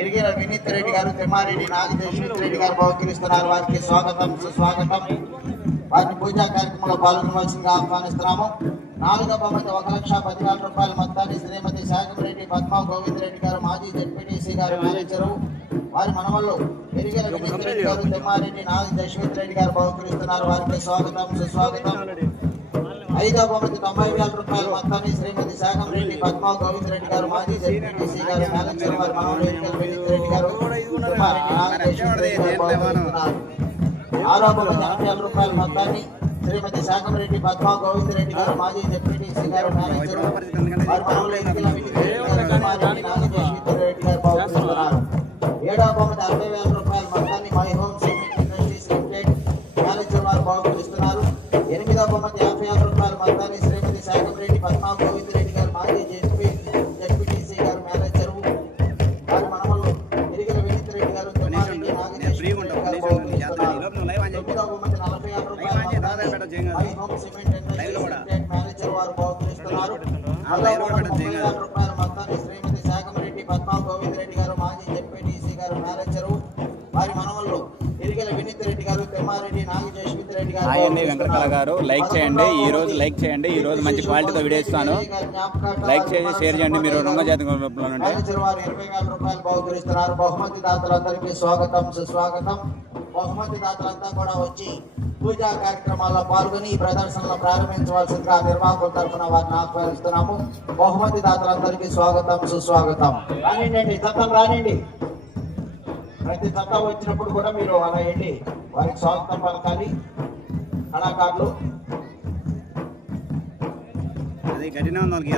ఎరిగిన వినీత్ రెడ్డి గారు తిమ్మారెడ్డి నాగదేశ్వర రెడ్డి గారు బహుకరిస్తున్నారు. వారికి స్వాగతం సుస్వాగతం. వారిని పూజా కార్యక్రమంలో పాల్గొనవలసిందిగా ఆహ్వానిస్తున్నాము. నాలుగవ బహుమతి ఒక లక్ష పదివేల రూపాయల మొత్తాన్ని శ్రీమతి శాఖరెడ్డి పద్మా గోవింద్ రెడ్డి గారు మాజీ జడ్పీటీసీ గారు మేనేజరు. వారి మనవళ్ళు ఎరిగిన వినీత్ రెడ్డి గారు తిమ్మారెడ్డి నాగ దశరథ్ రెడ్డి గారు బహుకరిస్తున్నారు. వారికి స్వాగతం సుస్వాగతం. ఐదవ బహుమతి తొంభై వేల రూపాయల మొత్తాన్ని శ్రీమతి శాఖం రెడ్డి పద్మా గోవింద్ రెడ్డి గారు మాజీ జడ్పీటీసీ గారు మేనేజర్ వారి మనవడు రెడ్డి గారు తిమ్మారెడ్డి నాగ ఆరో బహుమతి ఎనభై వేల రూపాయల మొత్తాన్ని శ్రీమతి శాఖం రెడ్డి పద్మా గోవింద్ రెడ్డి గారు మాజీ జడ్పీటీసీ గారు మేనేజర్ వారి మనవడు కళ గారు. లైక్ చేయండి ఈ రోజు లైక్ చేయండి ఈ రోజు మంచి క్వాలిటీతో వీడియో ఇస్తాను. లైక్ చేసి షేర్ చేయండి మీరు రంగ జాతి ఉంటే ఇరవై వేల రూపాయలు బహుమతి దాతలందరికీ స్వాగతం సుస్వాగతం. బహుమతి దాతలంతా కూడా వచ్చి పూజా కార్యక్రమాల్లో పాల్గొని ఈ ప్రదర్శనలో ప్రారంభించవలసిందిగా నిర్వాహకుల తరఫున వారిని ఆహ్వానిస్తున్నాము. బహుమతి దాతలందరికీ స్వాగతం సుస్వాగతం. రానిండి దత్తం రానిండి ప్రతి దత్తం వచ్చినప్పుడు కూడా మీరు అలా వెళ్ళి వారికి స్వాగతం పలకాలి. కళాకారులు అది గట్టినే ఉంది వాళ్ళకి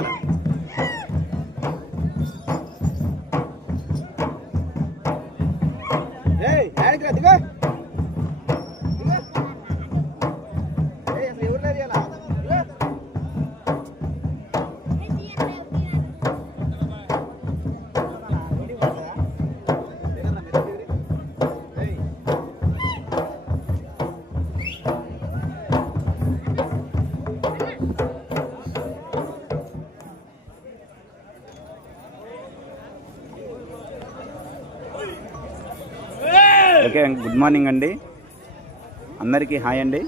ఓకే గుడ్ మార్నింగ్ అండి. అందరికీ హాయ్ అండి.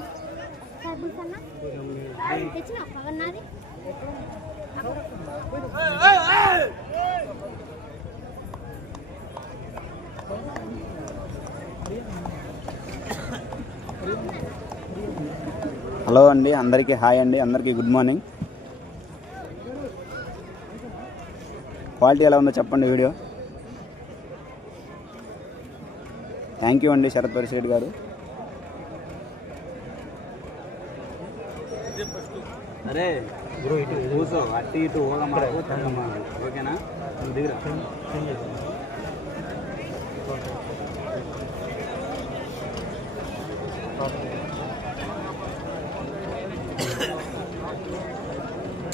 హలో అండి అందరికీ హాయ్ అండి అందరికీ గుడ్ మార్నింగ్. క్వాలిటీ ఎలా ఉందో చెప్పండి వీడియో. థ్యాంక్ యూ అండి శరత్ పరిశెట్టి గారు. అరే బ్రో ఇటు కూర్చో అటు ఇటు ఓగమ్మా ఓకేనా? నువ్వు దిగురా.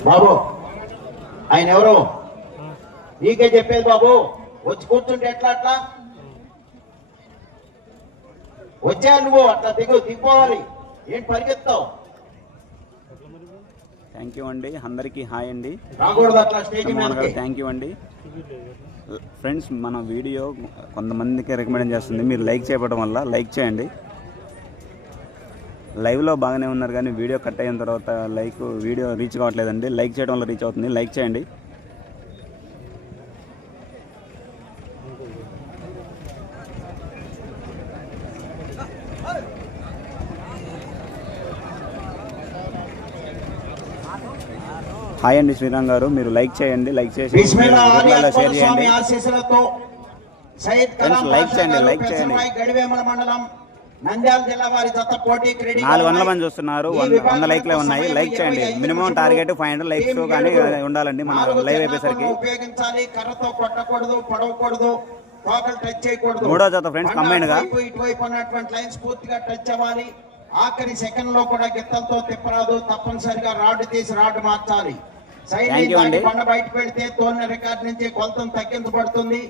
బాబు ఆయన ఎవరు? నీకే చెప్పేది బాబు వచ్చి కూర్చుంటే ఎట్లా అట్లా? వచ్చా నువ్వు అట్లా దిగు దిగిపోవాలి. ఏంటి పరిగెత్తావు? థ్యాంక్ యూ అండి అందరికీ హాయ్ అండి. థ్యాంక్ యూ అండి. ఫ్రెండ్స్ మన వీడియో కొంతమందికి రికమెండ్ చేస్తుంది. మీరు లైక్ చేయడం వల్ల లైక్ చేయండి. లైవ్లో బాగానే ఉన్నారు కానీ వీడియో కట్ అయిన తర్వాత లైక్ వీడియో రీచ్ కావట్లేదండి. లైక్ చేయడం వల్ల రీచ్ అవుతుంది. లైక్ చేయండి. హాయ్ అండి శ్రీరామ్ గారు. మీరు లైక్ చేయండి లైక్ చేసి షేర్ చేయండి. పాషా చేయండి, like చేయండి. నాలుగు వందల మంది చూస్తున్నారు. వంద లైక్లే ఉన్నాయి. లైక్ చేయండి. Minimum target five hundred likes కానీ ఉండాలండి. మన లైవ్ అయిపోయేసరికి ఉపయోగించాలి. కర్రతో కొట్టకూడదు పడవకూడదు టచ్ చేయకూడదు. మూడో జత గా. అటువైపు ఇటువైపు ఉన్నటువంటి లైన్స్ పూర్తిగా టచ్ అవ్వాలి. ఆఖరి సెకండ్లో కూడా గిత్తలతో తిప్పరాదు. తప్పనిసరిగా రాడ్ తీసి రాడ్ మార్చాలి. అండి. బయటకు వెళ్తే తోలిన రికార్డ్ నుంచి తగ్గించబడుతుంది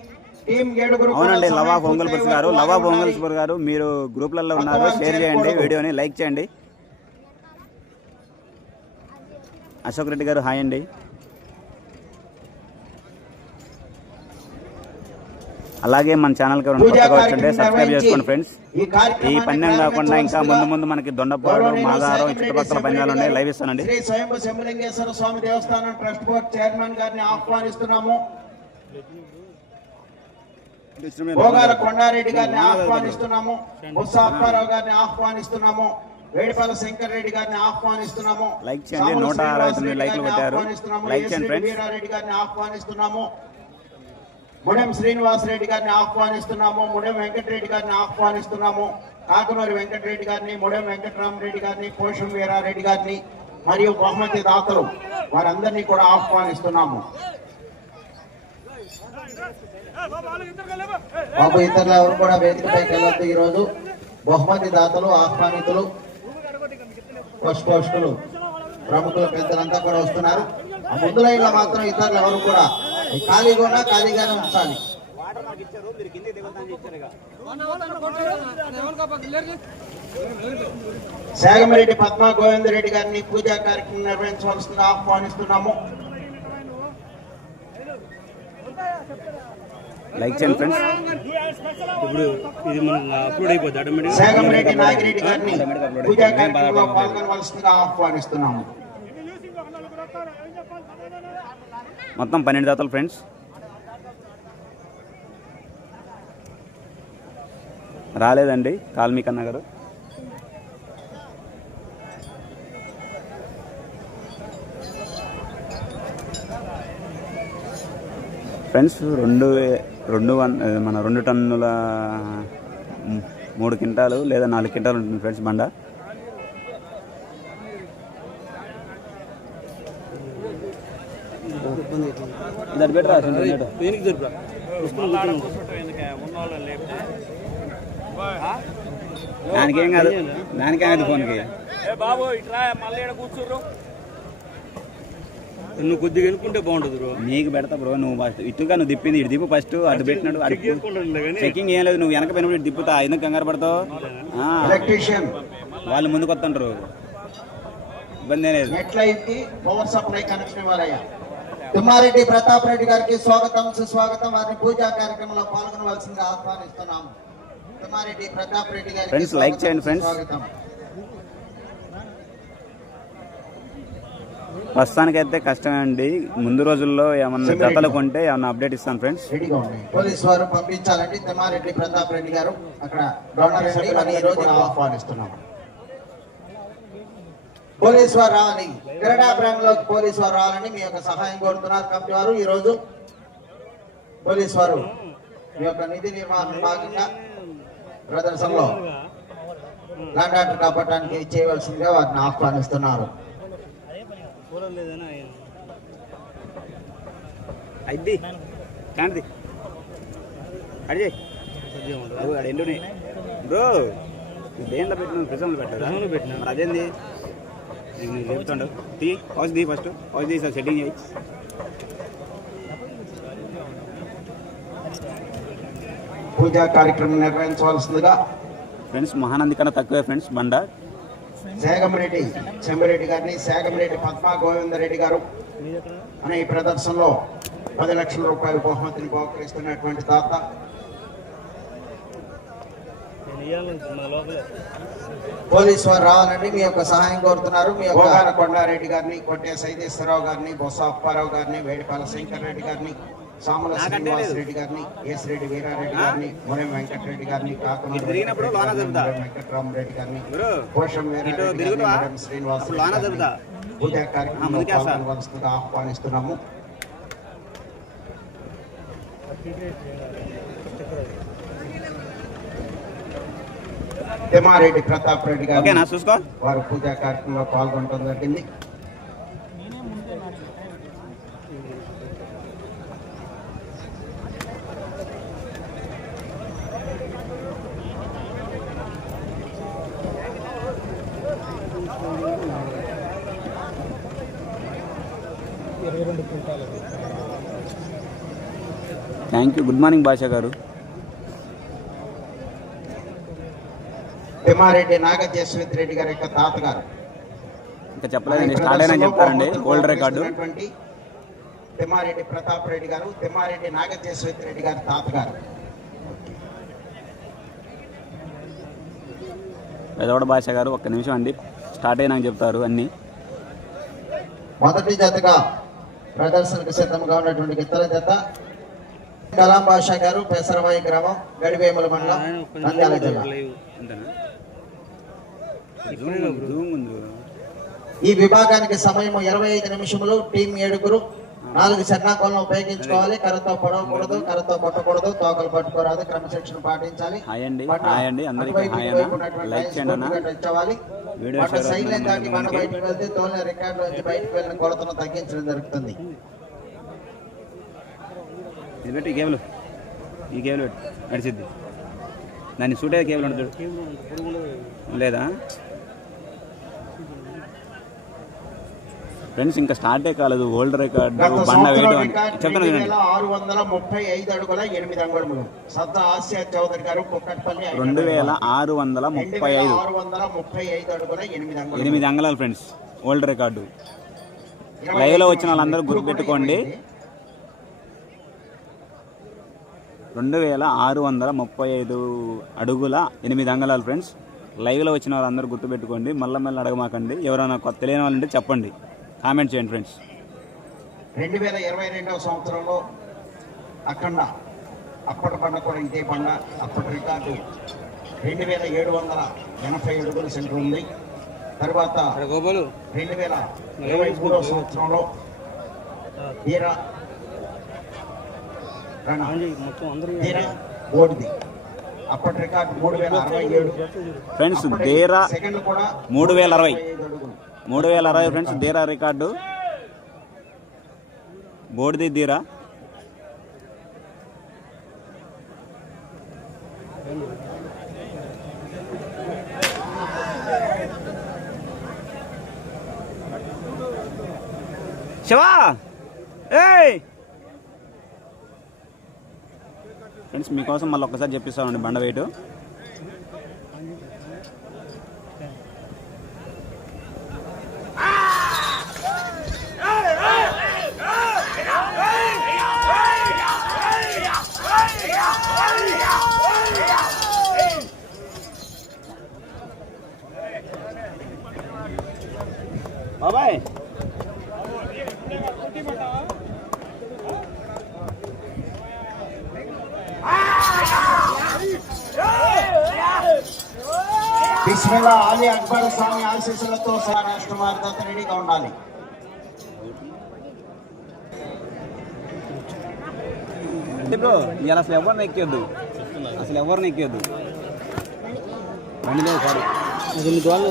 అవునండి లవా సమయం పొంగల్ పూర్తయ్యే గారు లవా. పొంగల్పుర్ గారు మీరు గ్రూప్లలో ఉన్నారు షేర్ చేయండి వీడియోని లైక్ చేయండి అశోక్ రెడ్డి గారు హాయ్ అండి అలాగే మన ఛానల్ ఎవరైనా కొత్తగా వచ్చింటే సబ్స్క్రైబ్ చేసుకోండి ఫ్రెండ్స్ ఈ పందెం కాకుండా ఇంకా ముందు ముందు మనకి దొండపాడు మాదారం చుట్టుపక్కల పందాలు ఉన్నాయి. లైవ్ ఇస్తానండి. స్వయంభు శంభలింగేశ్వర స్వామి దేవస్థానం ట్రస్ట్ బోర్డ్ చైర్మన్ గారిని ఆహ్వానిస్తున్నాము. భోగాల కొండారెడ్డి గారిని ఆహ్వానిస్తున్నాము. అప్పారావు గారిని ఆహ్వానిస్తున్నాము. వేడిపల్లి శంకర్ రెడ్డి గారిని ఆహ్వానిస్తున్నాము. లైక్ చేయండి. నూట అరవై తొమ్మిది లైక్లు. లైక్ చేయండి ఫ్రెండ్స్. గారిని ఆహ్వానిస్తున్నాము. ముడెం శ్రీనివాస్ రెడ్డి గారిని ఆహ్వానిస్తున్నాము ముడెం వెంకటరెడ్డి గారిని ఆహ్వానిస్తున్నాము కాకునూరి వెంకటరెడ్డి గారిని ముడెం వెంకటరామరెడ్డి గారిని పోషం వీరారెడ్డి గారిని మరియు బహుమతి దాతలు వారందరినీ కూడా ఆహ్వానిస్తున్నాము. బాబు ఇతరులు ఎవరు కూడా వేదికపైకి వెళ్ళొద్దు ఈ రోజు బహుమతి దాతలు ఆహ్వానితులు పుష్పోష్కులు ప్రముఖులు పెద్దలంతా కూడా వస్తున్నారు. ముందులైన ముందు లైన్లో మాత్రం ఇతరులు ఎవరు కూడా ఖాళీగా ఉన్నా ఖాళీగానే ఉంచాలి శాగమరెడ్డి పద్మా గోవిందరెడ్డి గారిని పూజా కార్యక్రమం నిర్వహించవలసిందిగా ఆహ్వానిస్తున్నాము. లైక్ చేయండి ఫ్రెండ్స్ ఇప్పుడు ఇది మన అప్లోడ్ అయిపోద్ది ఆటోమేటిక్ శాగమరెడ్డి నాగిరెడ్డి గారిని పూజా కార్యక్రమంలో పాల్గొనవలసిందిగా ఆహ్వానిస్తున్నాము. మొత్తం పన్నెండు దాతలు ఫ్రెండ్స్ రాలేదండి కాల్మీ కన్నా గారు. ఫ్రెండ్స్ రెండు రెండు వన్ మన రెండు టన్నుల మూడు క్వింటాలు లేదా నాలుగు క్వింటాలు ఉంటుంది ఫ్రెండ్స్ బండ. బెటర్ దేనికి దానికేం కాదు. దానికేం కాదు ఫోన్కి నువ్వు కొద్దిగా ఎన్నుకుంటే బాగుంటుంది బ్రో. నీకు పెడతా బ్రో నువ్వు ఫస్ట్ ఇటుగా నువ్వు తిప్పింది ఇటు దిప్పు ఫస్ట్ అటు పెట్టినాడు చెకింగ్ ఏం లేదు నువ్వు వెనక పోయినప్పుడు ఇటు తిప్పుతా ఎందుకు కంగారు పడతావు? ఆ, ఎలక్ట్రీషియన్ వాళ్ళు ముందుకు వస్తుంటారు. ఇబ్బంది ఏం లేదు. పవర్ సప్లై కనెక్షన్ ఇవ్వాలయ్యా. తిమ్మారెడ్డి ప్రతాప్ రెడ్డి గారికి స్వాగతం సుస్వాగతం. వారిని పూజా కార్యక్రమంలో పాల్గొనవలసిందిగా ఆహ్వానిస్తున్నాము తిమ్మారెడ్డి ప్రతాప్ రెడ్డి గారికి like స్వాగతం, చేయండి. సుస్వాగతం. ప్రస్తుతానికైతే కష్టమే అండి. ముందు రోజుల్లో ఏమన్నా జతలు కొంటే ఏమన్నా అప్డేట్ ఇస్తాను ఫ్రెండ్స్ పోలీసు వారు పంపించాలంటే తిమ్మారెడ్డి ప్రతాప్ రెడ్డి గారు. అక్కడ ఆహ్వానిస్తున్నాము పోలీసు వారు రావాలి కిరడా బ్రాండ్ పోలీసు వారు రావాలని మీ యొక్క సహాయం కోరుతున్నారు. కమిటీ వారు ఈ రోజు పోలీసు వారు మీ యొక్క నిధి నిర్వహణ భాగంగా ప్రదర్శనలో ల్యాండ్ ఆర్డర్ కాపాడడానికి చేయవలసిందిగా వారిని ఆహ్వానిస్తున్నారు. అయింది కాంతి. అడిగే. ఎండుని బ్రో దేంట్లో పెట్టిన ప్రిజంలో పెట్టారా? అదేంది? నేను చెప్తాడు. తీ పాజ్ తీ ఫస్ట్ పాజ్ తీ సార్ సెట్టింగ్ చేయి. పూజా కార్యక్రమం నిర్వహించవలసిందిగా ఫ్రెండ్స్ మహానంది కన్నా తక్కువే ఫ్రెండ్స్ బండ. సేగంరెడ్డి చెంబరెడ్డి గారిని సేగంరెడ్డి పద్మా గోవిందరెడ్డి గారు అనే ఈ ప్రదర్శనలో పది లక్షల రూపాయల బహుమతిని బహుకరిస్తున్నటువంటి దాత నేను ఇవ్వాలని మన లోపలే పోలీసు వారు రావాలండి మీ యొక్క సహాయం కోరుతున్నారు మీ యొక్క కొండారెడ్డి గారిని కొట్టే సైదేశ్వరరావు గారిని బొత్స అప్పారావు గారిని వేడిపాల శంకర్ రెడ్డి గారిని సామల శ్రీనివాస్ రెడ్డి గారిని ఎస్ రెడ్డి వీరారెడ్డి గారిని మురం వెంకటరెడ్డి గారిని జరుపుతా. వెంకటరామరెడ్డి గారిని పోషం వీరారెడ్డి శ్రీనివాస్. పూజా కార్యక్రమంలో. పాల్గొనవలసిందిగా ఆహ్వానిస్తున్నాము తిమ్మారెడ్డి ప్రతాప్ రెడ్డి గారు చూసుకో. వారు పూజా కార్యక్రమంలో పాల్గొనడం జరిగింది. థ్యాంక్ యూ గుడ్ మార్నింగ్ భాష గారు. తిమ్మారెడ్డి నాగజేశ్వరి రెడ్డి గారి యొక్క తాతగారు. ఇంకా చెప్పలేదు చెప్తారండి. Gold record. తిమ్మారెడ్డి ప్రతాప్ రెడ్డి గారు తిమ్మారెడ్డి నాగజేశ్వరి రెడ్డి గారి తాతగారు. పెదవడ భాష గారు ఒక్క నిమిషం అండి. స్టార్ట్ అయినాక చెప్తారు అన్ని. మొదటి జతగా ప్రదర్శనకు సిద్ధంగా ఉన్నటువంటి ఇతర జత. కలాం భాష గారు పెసరవాయి గ్రామం గడివేముల మండలం నంద్యాల జిల్లా. ఈ విభాగానికి సమయం ఇరవై ఐదు నిమిషములు. టీం ఏడుగురు. నాలుగు చెన్నాకోలను ఉపయోగించుకోవాలి. కర్రతో పొడవకూడదు కర్రతో కొట్టకూడదు తోకలు పట్టుకోరాదు క్రమశిక్షణ పాటించాలి. దాటి. బయటకు వెళ్తే తోలిన రికార్డు నుంచి బయటకు వెళ్ళిన కొలతను తగ్గించడం జరుగుతుంది. ఇది పెట్టి ఈ నడిచిద్ది. దాన్ని సూట్. లేదా? ఫ్రెండ్స్ ఇంకా స్టార్టే కాలేదు. ఓల్డ్ రికార్డు బండ వేయడం చెప్తాను రెండు వినండి. వేల ఆరు వందల ముప్పై ఐదు అడుగుల ఎనిమిది అంగుళములు. సద్దా ఆసియా చౌదరి గారు కుక్కట్పల్లి రెండు వేల ఆరు వందల ముప్పై ఐదు. ఆరు వందల ముప్పై ఐదు అడుగుల ఎనిమిది అంగుళములు. ఎనిమిది అంగళాలు ఫ్రెండ్స్ ఓల్డ్ రికార్డు లైవ్లో వచ్చిన వాళ్ళందరూ గుర్తుపెట్టుకోండి. రెండు వేల ఆరు వందల ముప్పై ఐదు అడుగుల ఎనిమిది అంగళాలు ఫ్రెండ్స్ లైవ్లో వచ్చిన వాళ్ళందరూ గుర్తుపెట్టుకోండి. మళ్ళీ మళ్ళీ అడగమాకండి. ఎవరైనా కొత్త తెలియని వాళ్ళు ఉంటే చెప్పండి. కామెంట్ చేయండి ఫ్రెండ్స్. రెండు వేల ఇరవై రెండవ సంవత్సరంలో అఖండ అప్పటి పండ కూడా ఇదే పండ అప్పటి రికార్డు. రెండు వేల ఏడు వందల ఎనభై అడుగుల సెంటర్ ఉంది. తర్వాత రెండు వేల ఇరవై మూడవ సంవత్సరంలో అందరూ వీర ఓడిది అప్పటి రికార్డు మూడు వేల అరవై ఏడు. ఫ్రెండ్స్ దేరా సెకండ్ కూడా మూడు వేల అరవై ఐదు అడుగులు మూడు వేల అరవై ఫ్రెండ్స్ ధీరా రికార్డు. బోర్డుది ధీరా శివా! ఏయ్! ఫ్రెండ్స్ మీకోసం మళ్ళీ ఒక్కసారి చెప్పిస్తామండి బండ వెయిట్. అక్బర్ స్వామి ఆశీస్సులతో సహా రాష్ట్ర వారితో రెడీగా ఉండాలి. అంటే బ్రో ఇలా అసలు ఎవరిని ఎక్కొద్దు? అసలు ఎవరిని ఎక్కొద్దు? బండి లేదు కాదు రెండు ద్వారా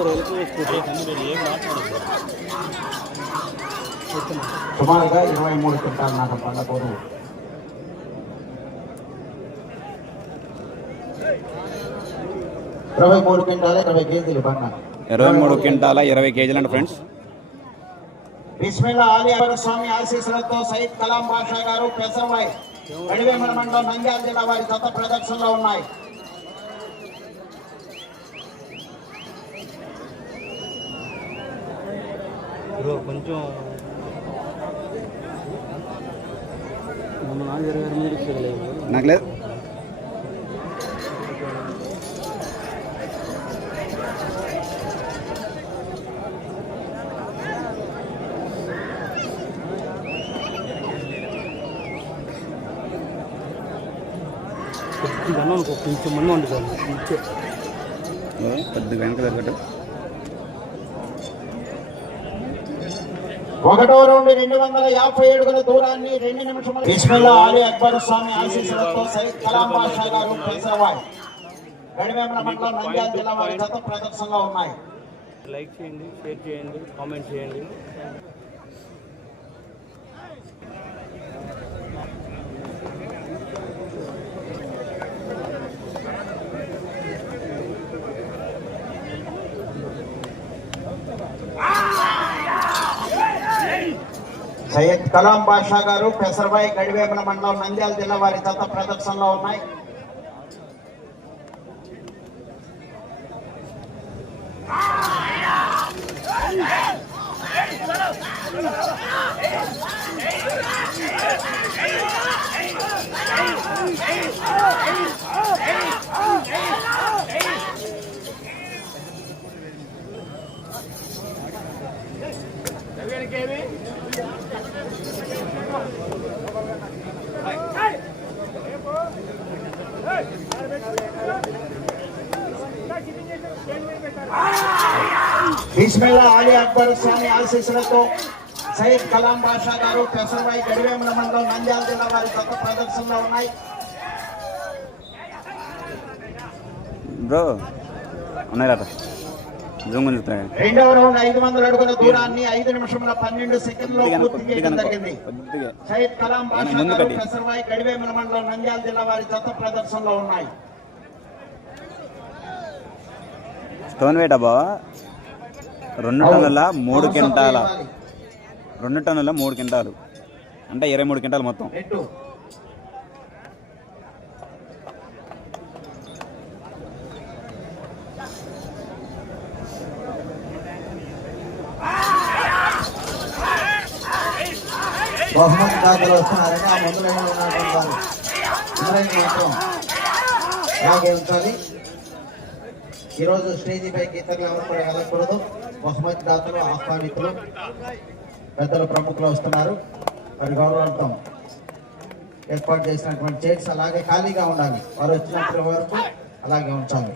సుమారుగా ఇరవై మూడు క్వింటాల నాట పండకూరు ఇరవై మూడు క్వింటాల ఇరవై కేజీలు బండ ఇరవై మూడు క్వింటాల ఇరవై కేజీలు అండి ఫ్రెండ్స్. బిస్మిల్లా అక్బర్ స్వామి ఆశీస్సులతో సయీద్ కలాం బాషా గారు పెసరవాయి గడివేమల మండలం నంద్యాల జిల్లా వారి గత ప్రదర్శనలో ఉన్నాయి. బ్రో కొంచెం నాకు లేదు. కొద్దిగా అనుకో కొంచెం మంది వండుకోండి కొంచెం ఏ, పెద్ద వెనక జరగట్టు ఒకటో నుండి రెండు వందల యాభై ఏడుగుల దూరాన్ని రెండు నిమిషములు బిస్మిల్లా అలీ అక్బర్ స్వామి ఆశీస్సులతో సైద్ కలాం బాషా గారు పెసరవాయి గడివేమల మండలం నంద్యాల జిల్లా వారి గత ప్రదర్శనలో ఉన్నాయి. లైక్ చేయండి షేర్ చేయండి కామెంట్ చేయండి. సయ్యద్ కలాం బాషా గారు పెసరబాయి గడివేమల మండలం నంద్యాల జిల్లా వారి గత ప్రదర్శనలో ఉన్నాయి. బిస్మిల్లా అలీ అక్బర్ స్వామి ఆశీస్సులతో సయ్యద్ కలాం బాషా గారు పెసరబాయి గడివేముల మండలం నంద్యాల జిల్లా వారి కొత్త ప్రదర్శనలో ఉన్నాయి. బ్రో జూమ్ రెండవ రౌండ్ ఐదు వందల అడుగుల దూరాన్ని ఐదు నిమిషముల పన్నెండు సెకండ్లో పూర్తి చేయడం జరిగింది. కలాం ముందు గారు గడివేముల మండలం నంద్యాల జిల్లా వారి కొత్త ప్రదర్శనలో ఉన్నాయి. స్టోన్ వెయిట్ అబ్బా రెండు టన్నుల మూడు క్వింటాల. రెండు టన్నుల మూడు క్వింటాలు. అంటే ఇరవై మూడు క్వింటాలు మొత్తం. పెట్టు. బహుమతి దాతలు వస్తున్నారని ఆ ముందు లైన్లో ఉన్నటువంటి వారు. అందరినీ మాత్రం. అలాగే ఉంచాలి ఈరోజు స్టేజీ పైకి ఇతరులు ఎవరు కూడా వెళ్ళకూడదు. బహుమతి దాతలు ఆహ్వానితులు పెద్దల ప్రముఖులు వస్తున్నారు. వారి గౌరవార్థం ఏర్పాటు చేసినటువంటి చైర్స్ అలాగే ఖాళీగా ఉండాలి. వారు వచ్చినప్పటి వరకు అలాగే ఉంచాలి.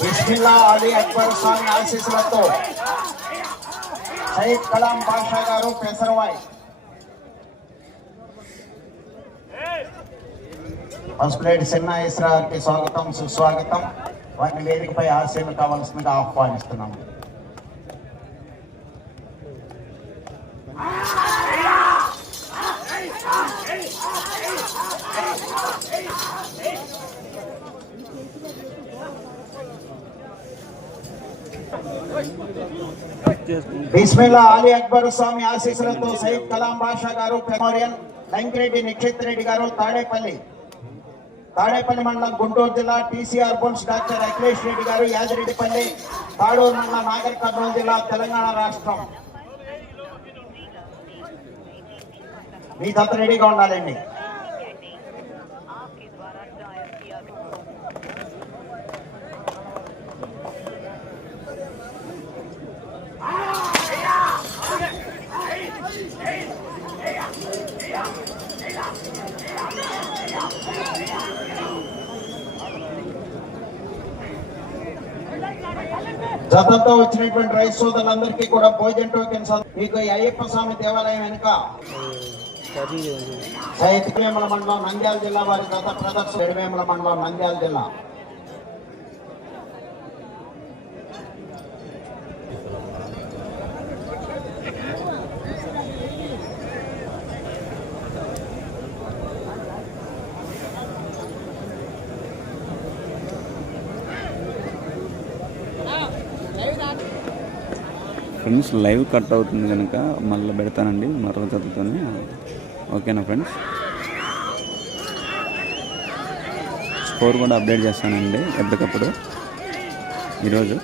బిస్మిల్లా అలీ అక్బర్ స్వామి ఆశీస్సులతో సైద్ కలాం బాషా గారు పెసరవాయి. ఫస్ట్ ప్లేట్ చిన్న స్వాగతం సుస్వాగతం. వారిని వేదికపై ఆశీర్లు కావాల్సిందిగా ఆహ్వానిస్తున్నాము బిస్మిల్లా అలీ అక్బర్ స్వామి ఆశీస్సులతో సయ్యద్ కలాం బాషా గారు మెమోరియల్ లంకిరెడ్డి నిక్షిత్ రెడ్డి గారు తాడేపల్లి తాడేపల్లి మండలం గుంటూరు జిల్లా TCR bulls doctor Akhilesh Reddy garu Yadireddypalli Tadur మండలం నాగర్ కర్నూలు జిల్లా తెలంగాణ రాష్ట్రం. మీ తంత రెడీగా ఉండాలండి. జతతో వచ్చినటువంటి రైతు సోదరులందరికీ కూడా భోజన టోకెన్స్ మీకు అయ్యప్ప స్వామి దేవాలయం వెనుక సైతివేముల మండలం నంద్యాల జిల్లా వారి గత ప్రదర్శన ఎడివేముల మండలం నంద్యాల జిల్లా. ఫ్రెండ్స్ లైవ్ కట్ అవుతుంది కనుక మళ్ళీ పెడతానండి మరో చదువుతోనే. ఓకేనా ఫ్రెండ్స్? స్కోర్ కూడా అప్డేట్ చేస్తానండి ఎప్పటికప్పుడు. ఈరోజు.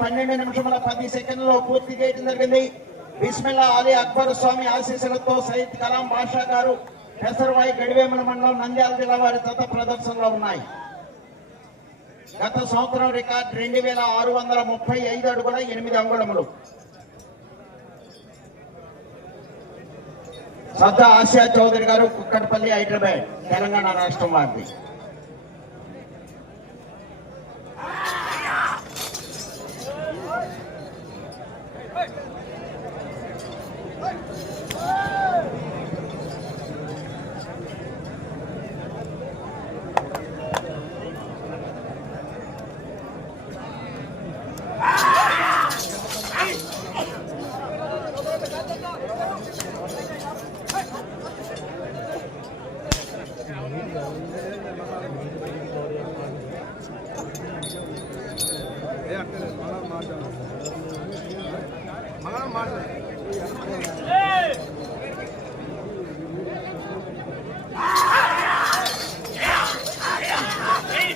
పన్నెండు నిమిషముల పది సెకండ్లలో పూర్తి చేయడం జరిగింది. బిస్మిల్లా అలీ అక్బర్ స్వామి ఆశీస్సులతో సయ్యద్ కలాం బాషా గారు పెసరవాయి గడివేముల మండలం నంద్యాల జిల్లా వారి గత ప్రదర్శనలో ఉన్నాయి. గత సంవత్సరం రికార్డ్ రెండు వేల ఆరు వందల ముప్పై ఐదు అడుగుల ఎనిమిది అంగుళములు. సద్దా ఆసియా చౌదరి గారు కుక్కట్పల్లి హైదరాబాద్ తెలంగాణ రాష్ట్రం వారిది.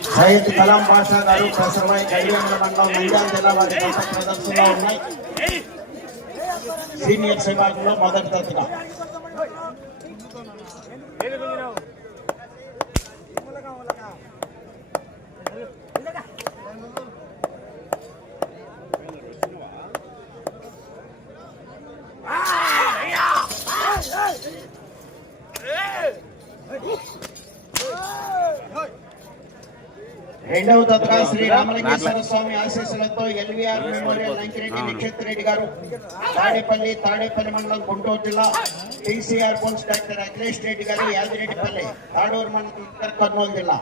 సయ్యద్ కలాం బాషా గారు ప్రసరమై కళ్యాణ మండలం నంద్యాల జిల్లా వారి ప్రదర్శనలో ఉన్నాయి. సీనియర్ విభాగంలో మొదటి తరగతిగా రెండవ దత్తగా శ్రీ రామలింగేశ్వర స్వామి ఆశీస్సులతో ఎల్వీఆర్ మెమోరియల్ లంకిరెడ్డి నిక్షేత్ రెడ్డి గారు తాడేపల్లి తాడేపల్లి మండలం గుంటూరు జిల్లా TCR polls doctor Akhilesh Reddy garu Yadireddypalli Tadur మండలం ఉత్తర కర్నూలు జిల్లా.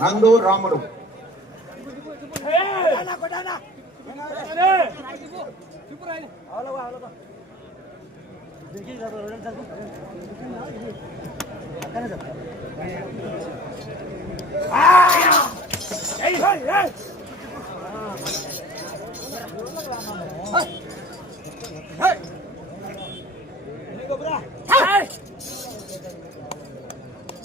నందు రాముడు. 干的怎么样哎呀哎呀哎哎哎